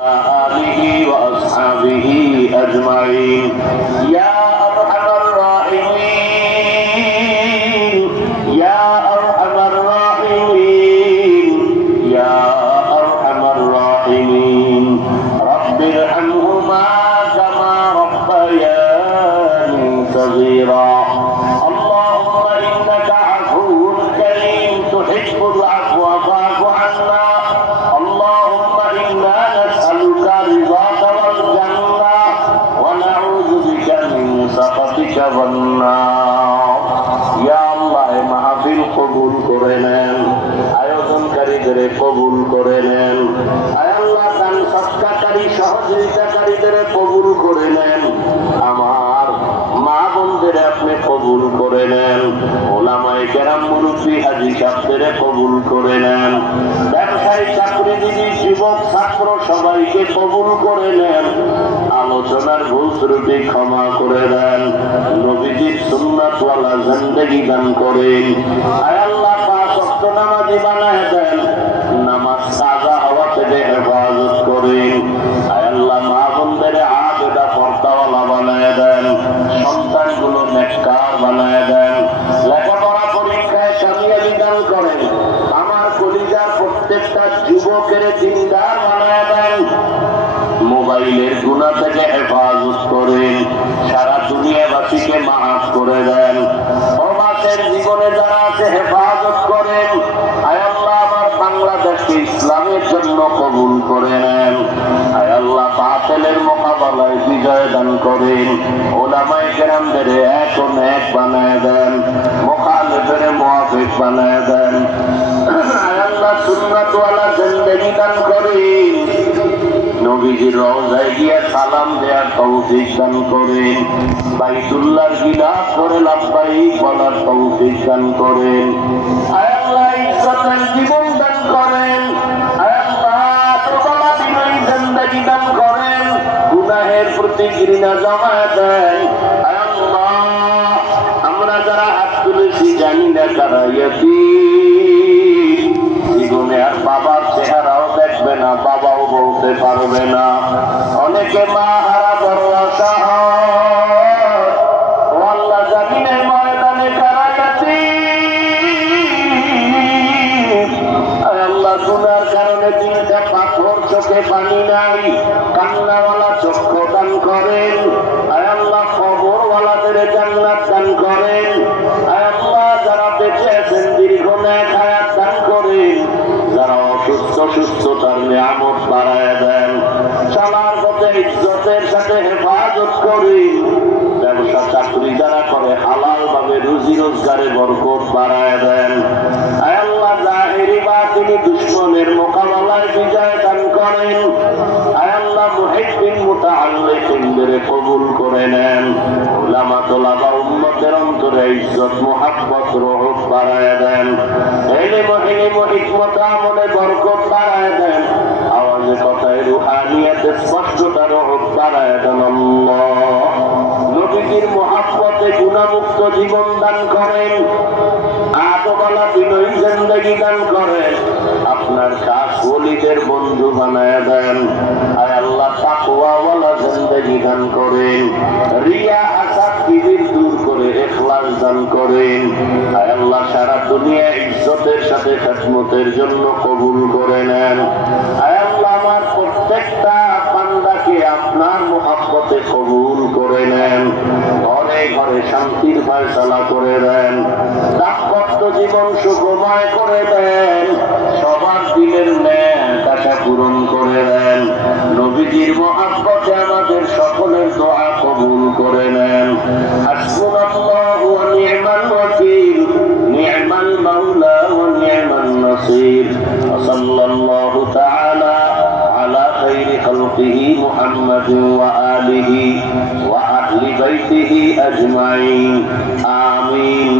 آله وأصحابه أجمعين يا أرحم الراحمين يا أرحم الراحمين يا أرحم الراحمين رب ارحمهما كما ربياني صغيرا اللهم إنك عفو كريم تحب العفو فاعف عنا اللهم إنا نسألك رضاك والجنة ونعوذ بك من سخطك والنار يا الله মাহফিল কবুল করে নেন আয়োজনকারীদের কবুল করে নেন আয় আল্লাহ দান সৎকারী সহযোগিতাকারীদের কবুল করে নেন আমার মা বোনদের আপনি কবুল করে নেন ওলামায়ে কেরাম মুরব্বি হাজী সাহেবদের কবুল করে নেন ব্যবসায়ী চাকরিজীবী যুবক ছাত্র সবাইকে কবুল করে নেন আলোচনার ভুল ত্রুটি ক্ষমা করে দেন নবীজির সুন্নাতওয়ালা জিন্দেগি দান করেন আয় আল্লাহ পাঁচ ওয়াক্ত নামাজি বানায় দেন নামাজ কাজা হওয়া থেকে হেফাজত করেন আয় আল্লাহ মা বোনদের আবেদা পর্দাওয়ালা বানায় দেন সন্তানগুলো নেককার বানায় দেন লেখাপড়া পরীক্ষায় কামিয়াবি দান করেন আমার কলিজার প্রত্যেকটা যুবকের দিনদার বানায় দেন মোবাইলের গুনাহ থেকে হেফাজত করেন সারা দুনিয়াবাসীকে মাফ করে দেন প্রবাসের জীবনে যারা আছে হেফাজত করেন আয় আল্লাহ আমার বাংলাদেশকে ইসলামের জন্য কবুল করে নেন আয় আল্লাহ বাতিলের মোকাবেলায় বিজয় দান করেন ওলামায়ে কেরামদের এক ও নেক বানায় দেন মুখালিফের মুওয়াফিক বানায় দেন আয় আল্লাহ সুন্নাতওয়ালা জিন্দেগি দান করেন নবীজির রওজায় গিয়ে সালাম দেওয়ার তৌফিক দান করেন বাইতুল্লাহর গিলাফ করে লাব্বাইক বলার তৌফিক দান করেন আয় আল্লাহ ইজ্জতের জীবন দান করেন আয় আল্লাহ তোবালা বিনয়ী জিন্দেগি দান করেন গুনাহের প্রতি ঘৃণা জমা দেন আয় আল্লাহ আমরা যারা হাত তুলেছি জানি না কারা ইয়াতীম জীবনে আর বাবার চেহারাও দেখবে না বাবাও বলতে পারবে না অনেকে মা হারা বড় আশা হয় ও আল্লাহ জামিনের ময়দানে কারা ইয়াতীম আয় আল্লাহ গুনার কারণে দিলটা পাথর চোখে পানি নাই কান্নাওয়ালা চক্ষু দান করেন আয় আল্লাহ কবরওয়ালাদের জান্নাত দান করেন আয় আল্লাহ যারা বেঁচে আছেন দীর্ঘ নেক হায়াত দান করেন যারা অসুস্থ সুস্থতার নিয়ামত বাড়ায় দেন চলার পথে ইজ্জতের সাথে হেফাজত করেন ব্যবসা চাকরি যারা করে হালাল ভাবে রুজি রোজগারে বরকত বাড়ায় দেন আয় আল্লাহ জাহেরি বাতিনি দুশমনের মোকাবেলায় বিজয় দান করেন আয় আল্লাহ মুহিব্বিন মুতাআল্লিকিনদের কবুল করে নেন উলামা তোলাবা উম্মতের অন্তরে ইজ্জত মুহাব্বত রহমত বাড়ায় দেন ইলম হিকমত আমলে বরকত বাড়ায় দেন আওয়াজে কথায় রুহানিয়াতে স্পষ্টতা রহমত বাড়ায় দেন আল্লাহ নবীজির মুহাব্বতে গুনাহমুক্ত জীবন দান করেন আদওয়ালা বিনয়ী জিন্দেগি দান করেন আপনার খাস ওলিদের বন্ধু বানায় দেন আয় আল্লাহ তাকওয়াওয়ালা জিন্দেগি দান করেন রিয়া হাসাদ কিবির দূর করে ইখলাস দান করেন আয় আল্লাহ সারা দুনিয়া ইজ্জতের সাথে খিদমতের জন্য কবুল করে নেন আয় আল্লাহ আমার প্রত্যেকটা বান্দাকে আপনার মুহাব্বতে কবুল করে নেন ঘরে ঘরে শান্তির ফয়সালা করে দেন দাম্পত্য জীবন সুখময় করে দেন সবার দিলের ন্যাক আশা পূরণ করে দেন নবীজির মুহাব্বতে আমাদের সকলের দোয়া কবুল করে নেন হাসবুনাল্লাহু ওয়া নি'মাল ওয়াকিল নি'মাল মাওলা ওয়া নি'মান নাসির সাল্লাল্লাহু তাআলা আলা খাইরি খালকিহি মুহাম্মাদিন ওয়া আলিহি ওয়া আহলি বাইতিহি আজমাইন আমিন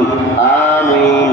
আমিন